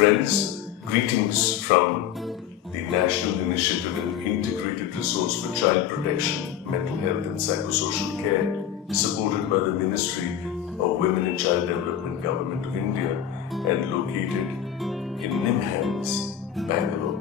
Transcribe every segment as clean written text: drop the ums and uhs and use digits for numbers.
friends, greetings from the National Initiative in Integrated Resource for Child Protection, Mental Health and Psychosocial Care, supported by the Ministry of Women and Child Development, Government of India, and located in NIMHANS, Bangalore.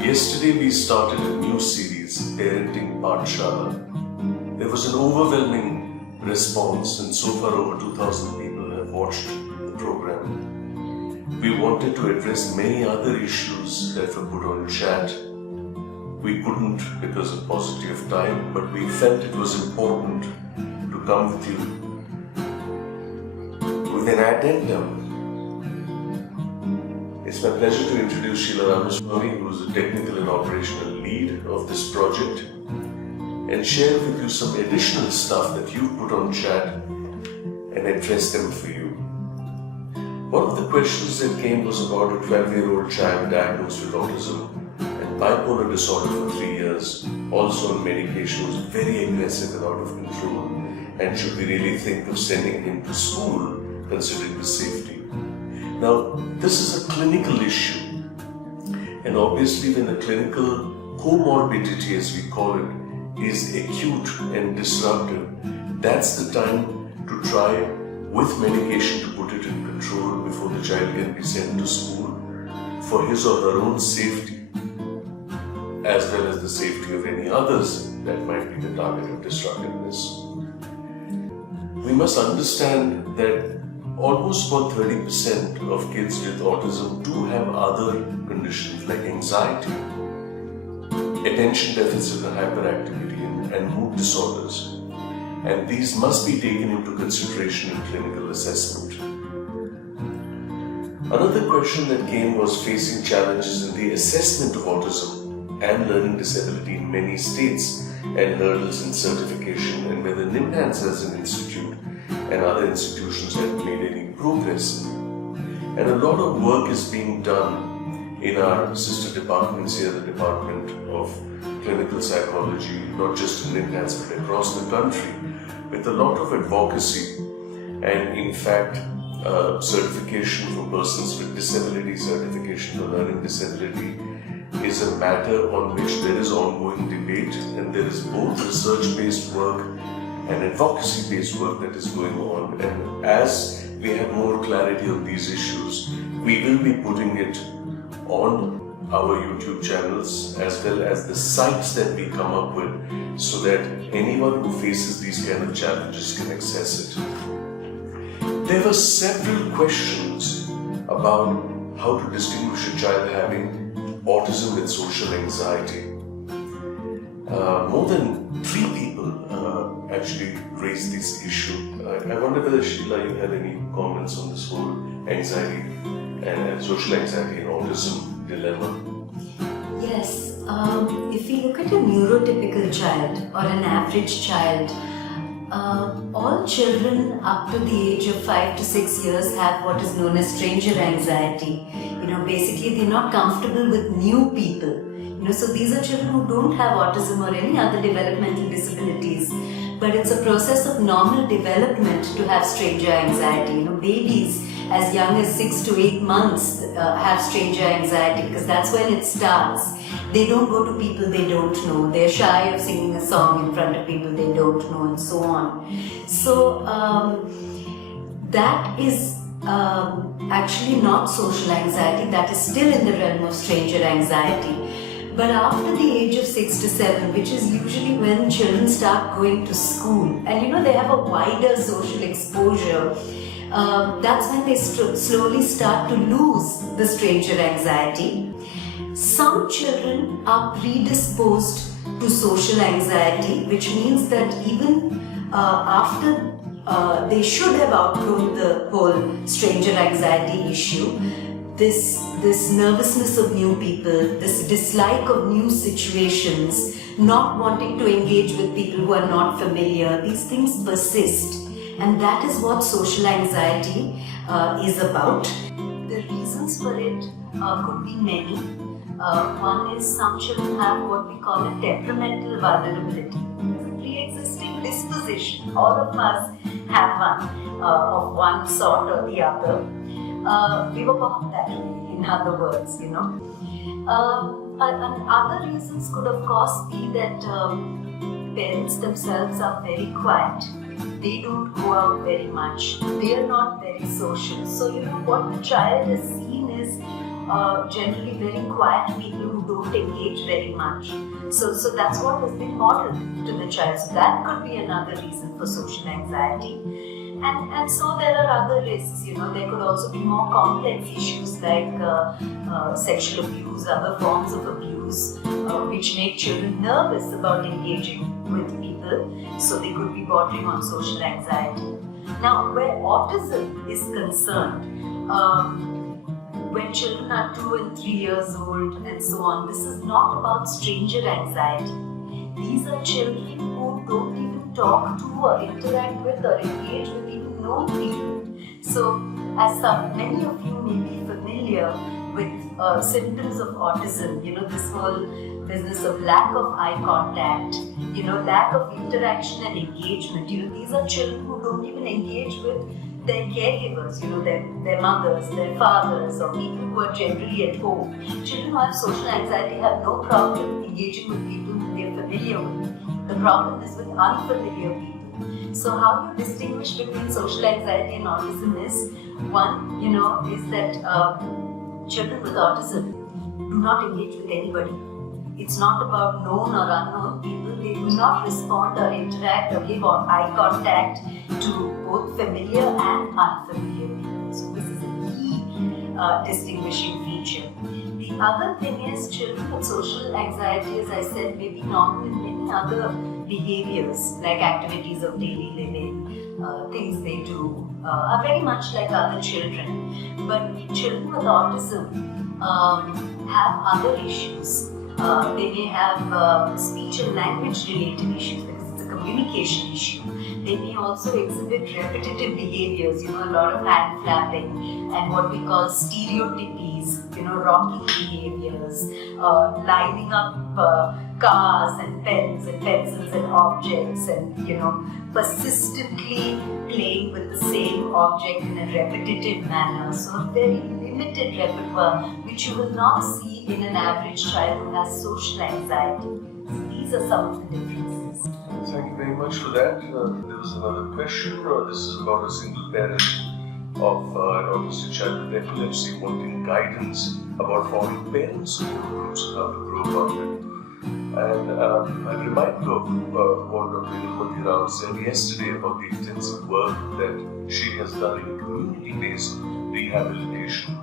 Yesterday we started a new series, Parenting PATHSHALA. There was an overwhelming response, and so far over 2,000 people have watched the program. We wanted to address many other issues that were put on chat. We couldn't because of paucity of time, but we felt it was important to come with you with an addendum. It's my pleasure to introduce Sheila Ramaswamy, who is the technical and operational lead of this project, and share with you some additional stuff that you've put on chat and address them for you. One of the questions that came was about a 12-year-old child diagnosed with autism and bipolar disorder for 3 years, also on medication, was very aggressive and out of control, and should we really think of sending him to school considering the safety? Now, this is a clinical issue, and obviously when a clinical comorbidity, as we call it, is acute and disruptive, that's the time to try with medication to put it in control before the child can be sent to school for his or her own safety, as well as the safety of any others that might be the target of destructiveness. We must understand that almost about 30% of kids with autism do have other conditions like anxiety, attention deficit and hyperactivity, and mood disorders. And these must be taken into consideration in clinical assessment. Another question that came was facing challenges in the assessment of autism and learning disability in many states and hurdles in certification, and whether NIMHANS as an institute and other institutions have made any progress. And a lot of work is being done in our sister departments here, the Department of Clinical Psychology, not just in NIMHANS but across the country, with a lot of advocacy and in fact certification for persons with disability, certification for learning disability is a matter on which there is ongoing debate, and there is both research-based work and advocacy-based work that is going on. And as we have more clarity on these issues, we will be putting it on our YouTube channels as well as the sites that we come up with, so that anyone who faces these kind of challenges can access it. There were several questions about how to distinguish a child having autism with social anxiety. More than 3 people actually raised this issue. I wonder whether, Sheila, you have any comments on this whole anxiety and social anxiety and autism dilemma? Yes, if we look at a neurotypical child or an average child, all children up to the age of 5 to 6 years have what is known as stranger anxiety. Basically they're not comfortable with new people. So these are children who don't have autism or any other developmental disabilities, but it's a process of normal development to have stranger anxiety. Babies as young as 6 to 8 months have stranger anxiety because that's when it starts. They don't go to people they don't know. They're shy of singing a song in front of people they don't know, and so on. So that is actually not social anxiety. That is still in the realm of stranger anxiety. But after the age of 6 to 7, which is usually when children start going to school, and they have a wider social exposure, that's when they slowly start to lose the stranger anxiety. Some children are predisposed to social anxiety, which means that even after they should have outgrown the whole stranger anxiety issue, this nervousness of new people, this dislike of new situations, not wanting to engage with people who are not familiar, these things persist. And that is what social anxiety is about. The reasons for it could be many. One is some children have what we call a temperamental vulnerability. It's a pre-existing disposition. All of us have one of one sort or the other. that way, in other words, And other reasons could of course be that parents themselves are very quiet. They don't go out very much. They are not very social. So, what the child has seen is generally very quiet people who don't engage very much. So that's what has been modeled to the child. So that could be another reason for social anxiety. And so there are other risks, there could also be more complex issues like sexual abuse, other forms of abuse, which make children nervous about engaging with people, so they could be bordering on social anxiety. Now, where autism is concerned, when children are 2 and 3 years old and so on, this is not about stranger anxiety. These are children who don't even talk to or interact with or engage with even known people. So, as many of you may be familiar with symptoms of autism, this whole business of lack of eye contact, lack of interaction and engagement. These are children who don't even engage with their caregivers, their mothers, their fathers, or people who are generally at home. Children who have social anxiety have no problem engaging with people who they are familiar with. The problem is with unfamiliar people. So how you distinguish between social anxiety and autism is, one, is that children with autism do not engage with anybody. It's not about known or unknown people. They do not respond or interact or give eye contact to both familiar and unfamiliar people. So this is a key distinguishing feature. The other thing is, children with social anxiety, as I said, may be normal in many other behaviors like activities of daily living, things they do, are very much like other children. But children with autism have other issues. They may have speech and language related issues because it's a communication issue. They may also exhibit repetitive behaviors, a lot of hand flapping and what we call stereotypies, rocking behaviors, lining up cars and pens and pencils and objects and, persistently playing with the same object in a repetitive manner. So a very limited repertoire, which you will not see in an average child who has social anxiety. So these are some of the differences. Thank you very much for that. There was another question. This is about a single parent of an autistic child with epilepsy wanting guidance about forming parent support groups and how to go about it. And I'm reminded of what Dr. Inculcating said yesterday about the intensive work that she has done in community-based rehabilitation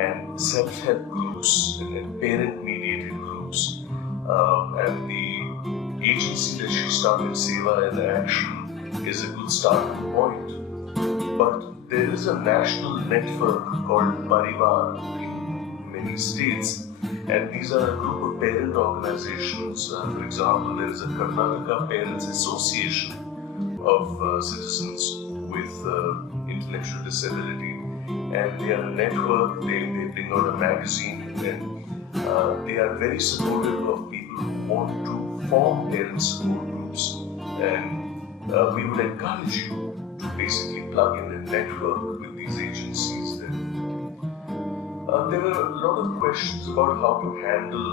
and self-help groups and parent-mediated groups. And the agency that she started, Seva in Action, is a good starting point. But there is a national network called Parivar in many states, and these are a group of parent organizations. For example, there is a Karnataka Parents Association of citizens with intellectual disability, and they are a network. They bring out a magazine, and they are very supportive of people who want to form parent support groups, and we would encourage you to basically plug in a network with these agencies. There were a lot of questions about how to handle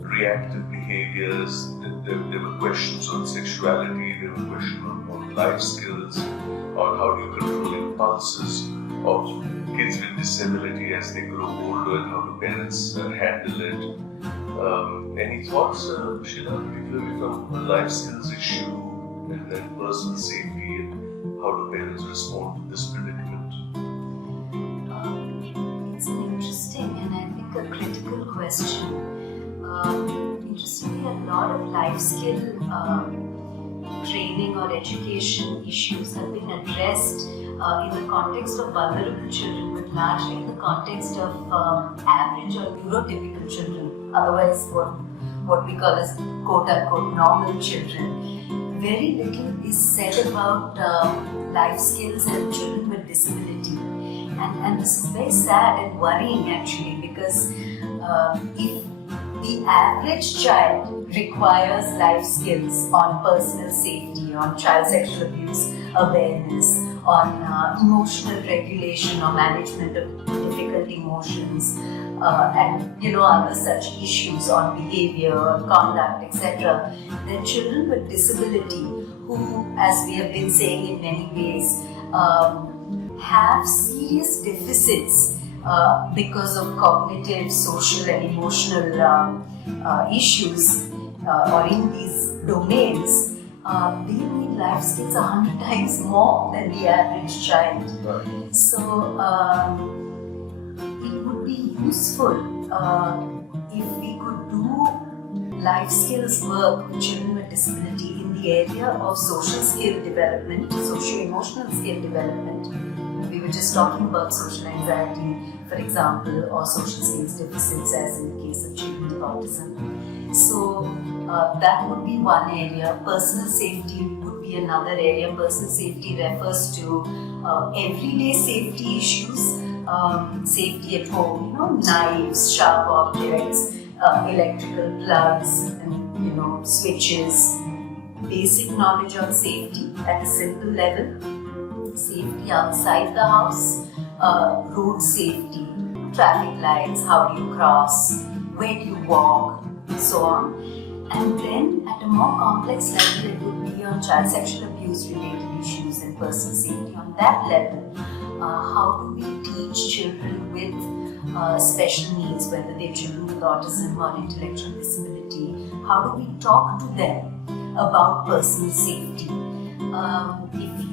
reactive behaviors. There were questions on sexuality, there were questions on life skills, on how do you control impulses of kids with disability as they grow older and how do parents handle it. Any thoughts, Sheila, particularly from a life skills issue and then personal safety, and how do parents respond to this predicament? It's an interesting and I think a critical question. Interestingly, a lot of life skill training or education issues have been addressed in the context of vulnerable children, but largely in the context of average or neurotypical children, otherwise what we call as quote-unquote normal children. Very little is said about life skills and children with disability. And this is very sad and worrying actually, because if the average child requires life skills on personal safety, on child sexual abuse awareness, on emotional regulation or management of difficult emotions, and other such issues on behavior, conduct, etc. Then children with disability, who, as we have been saying in many ways, have serious deficits because of cognitive, social, and emotional issues, or in these domains, they need life skills 100 times more than the average child. Right. So it would be useful if we could do life skills work with children with disability in the area of social skill development, socio-emotional skill development. We were just talking about social anxiety, for example, or social skills deficits, as in the case of children with autism. So that would be one area. Personal safety would be another area. Personal safety refers to everyday safety issues, safety at home, knives, sharp objects, electrical plugs, and switches. Basic knowledge on safety at a simple level. Safety outside the house, road safety, traffic lights, how do you cross, where do you walk, and so on. And then at a more complex level, it would be on child sexual abuse related issues and personal safety. On that level, how do we teach children with special needs, whether they're children with autism or intellectual disability, how do we talk to them about personal safety? If you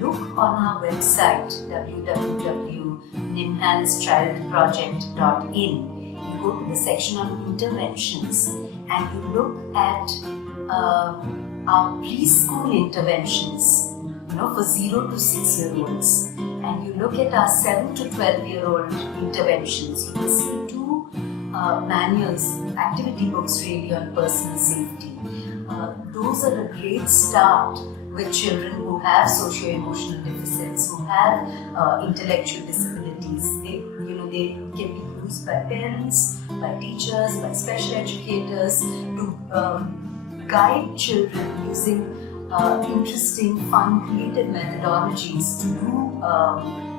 look on our website, www.NIMHANSchildproject.in, you go to the section on interventions and you look at our preschool interventions, for 0 to 6 year olds, and you look at our 7 to 12 year old interventions, you will see two manuals, activity books really on personal safety. Those are a great start with children who have socio-emotional deficits, who have intellectual disabilities. They can be used by parents, by teachers, by special educators to guide children using interesting, fun, creative methodologies to do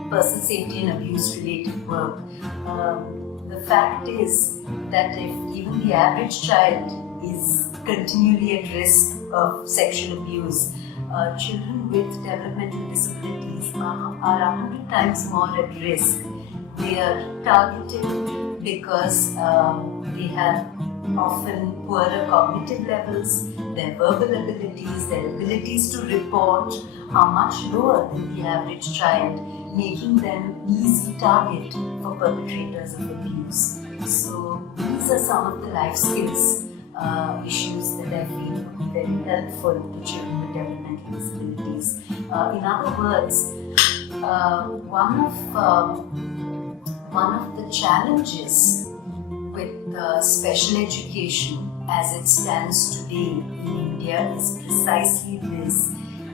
personal safety and abuse-related work. The fact is that if even the average child is continually at risk of sexual abuse, children with developmental disabilities are 100 times more at risk. They are targeted because they have often poorer cognitive levels, their verbal abilities, their abilities to report are much lower than the average child, making them easy target for perpetrators of abuse. So these are some of the life skills issues that I feel would be very helpful to children with developmental disabilities. In other words, one of the challenges with special education as it stands today in India is precisely this.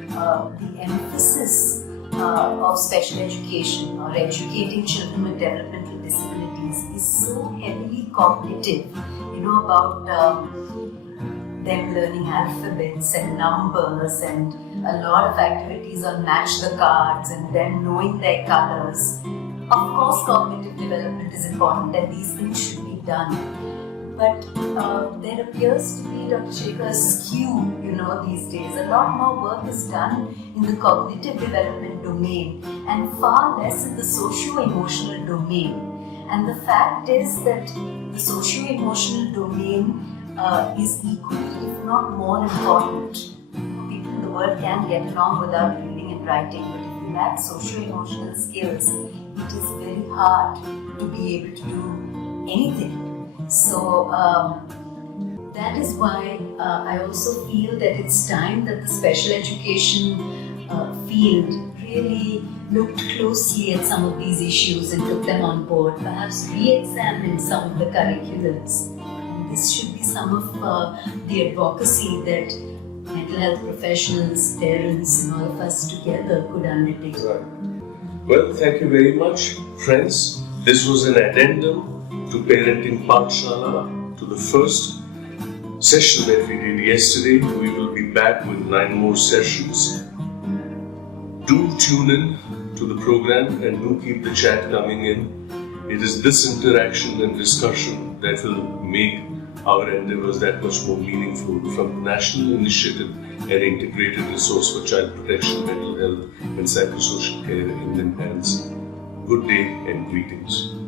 The emphasis of special education or educating children with developmental disabilities is so heavily cognitive, about them learning alphabets and numbers and a lot of activities on match the cards and them knowing their colors. Of course, cognitive development is important and these things should be done. But there appears to be, Dr. Shekhar, a skew, these days. A lot more work is done in the cognitive development domain and far less in the socio-emotional domain. And the fact is that the socio-emotional domain is equally, if not more important. People in the world can get along without reading and writing, but if you lack socio-emotional skills, it is very hard to be able to do anything. So that is why I also feel that it's time that the special education field really looked closely at some of these issues and took them on board, perhaps re-examined some of the curriculums. And this should be some of the advocacy that mental health professionals, parents and all of us together could undertake. Right. Well, thank you very much, friends. This was an addendum to Parenting PATHSHALA, to the first session that we did yesterday. We will be back with 9 more sessions Do tune in to the program and do keep the chat coming in. It is this interaction and discussion that will make our endeavors that much more meaningful, from the national initiative and integrated resource for child protection, mental health and psychosocial care in NIMHANS. Good day and greetings.